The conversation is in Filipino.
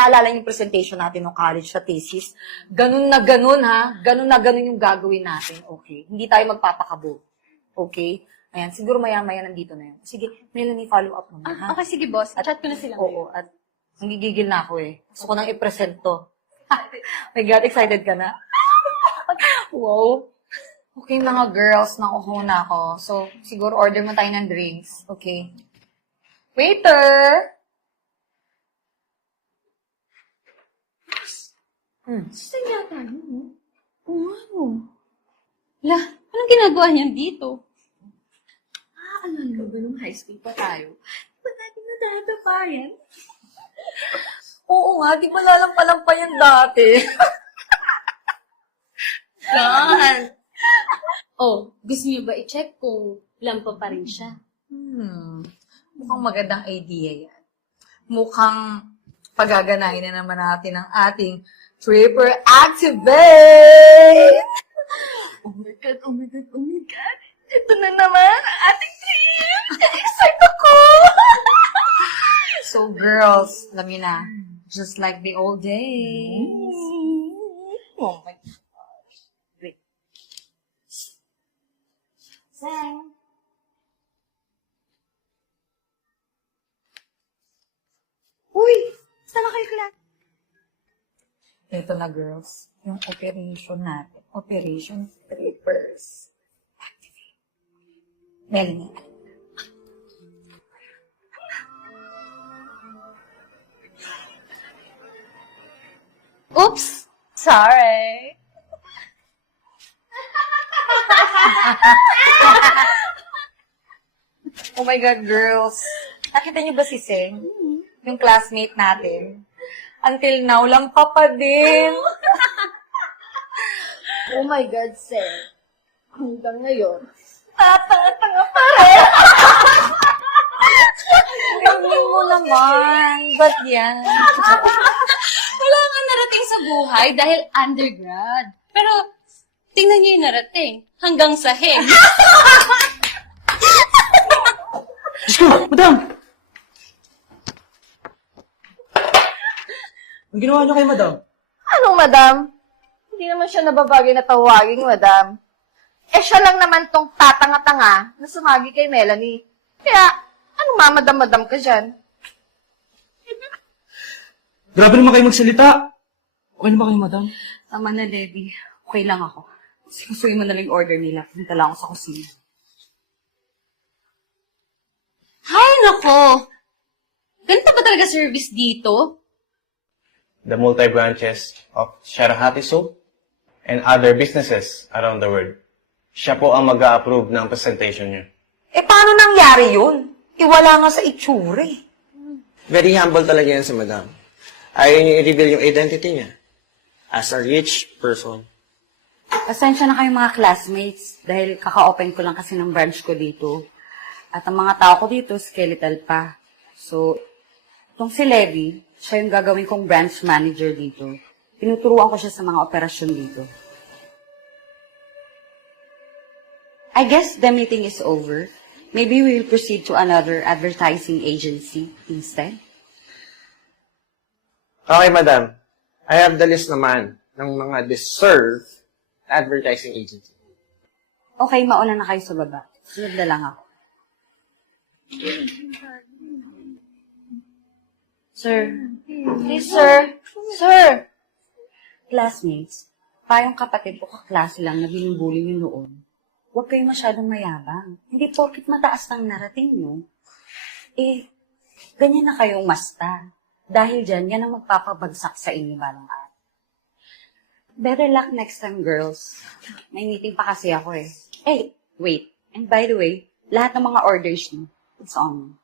Naalala yung presentation natin ng college sa thesis. Ganun na ganun, ha? Ganun na ganun yung gagawin natin, okay? Hindi tayo magpapakabo. Okay? Ayan, siguro maya-maya nandito na yun. Sige, Melanie, follow up mo na, ha? Okay, sige boss. Chat ko na sila Oo, at nagigigil na ako eh. Gusto ko nang i-present to. My God, excited ka na? Wow. Okay, mga girls, nakuha na ako. So, siguro order mo tayo ng drinks. Okay. Waiter! Saan yata yun? Ano? La, anong ginagawa niyan dito? Alala mo ba nung high school pa tayo? Di ba natin nadadabayan? Oo nga, di ba lalampa yan dati? Yan! Oh, gusto niyo ba i-check kung lampa pa rin siya? Mukhang magandang idea yan. Mukhang pagaganahin na naman natin ang ating Tripper Activate! Oh my God, oh my God, oh my God! Ito na naman ang ating trip! Excited ako! So girls, alam niyo na, just like the old days. Oh my gosh. Wait. Sang. Uy! Saan na kayo class? Ito na girls, yung operation natin. Operation Trippers Activate. Melanie. Oops! Sorry. Oh my God, girls. Nakita niyo ba si Seng? Yung classmate natin. Until now, lampa pa din. Oh my God, Sir. Hanggang ngayon. Tatanga-tanga pa rin. Hindi mo naman. Ba't yan? Wala nga narating sa buhay dahil undergrad. Pero, tingnan niyo yung narating. Hanggang sahig. Madam! Ang ginawa niyo kay madam? Anong madam? Hindi naman siya nababagay na tawagin, madam. Eh, siya lang naman tong tatanga-tanga na sumagi kay Melanie. Kaya, anong mamadam-madam ka dyan? Grabe naman kayo magsalita. Okay naman kayo, madam? Tama na, Debbie. Okay lang ako. Sikusuin mo na lang yung order nila. Punta lang ako sa kusina. Hay nako! Ganito ba talaga service dito? The multi-branches of Sharahati Soup and other businesses around the world. Siya po ang mag-a-approve ng presentation niyo. Eh, paano nangyari yun? Iwala nga sa itsura eh. Very humble talaga yan si madam. Ayaw niya i-reveal yung identity niya as a rich person. Pasensya na kayo mga classmates dahil kaka-open ko lang kasi ng branch ko dito. At ang mga tao ko dito, skeletal pa. So, itong si Levi, siya yung gagawin kong branch manager dito. Tinuturuan ko siya sa mga operasyon dito. I guess the meeting is over. Maybe we will proceed to another advertising agency instead. Okay, madam. I have the list naman ng mga deserved advertising agency. Okay, mauna na kayo sa baba. Sunod na lang ako. Sir. Please, sir. Sir! Classmates, parang kapatid ko kaklase lang na binubuli niyo noon. Huwag kayo masyadong mayabang. Hindi porkit mataas ng narating nyo. Eh, ganyan na kayong masta. Dahil dyan, yan ang magpapabagsak sa inyo balang araw. Better luck next time, girls. May meeting pa kasi ako eh. Hey, wait. And by the way, lahat ng mga orders nyo, it's on me.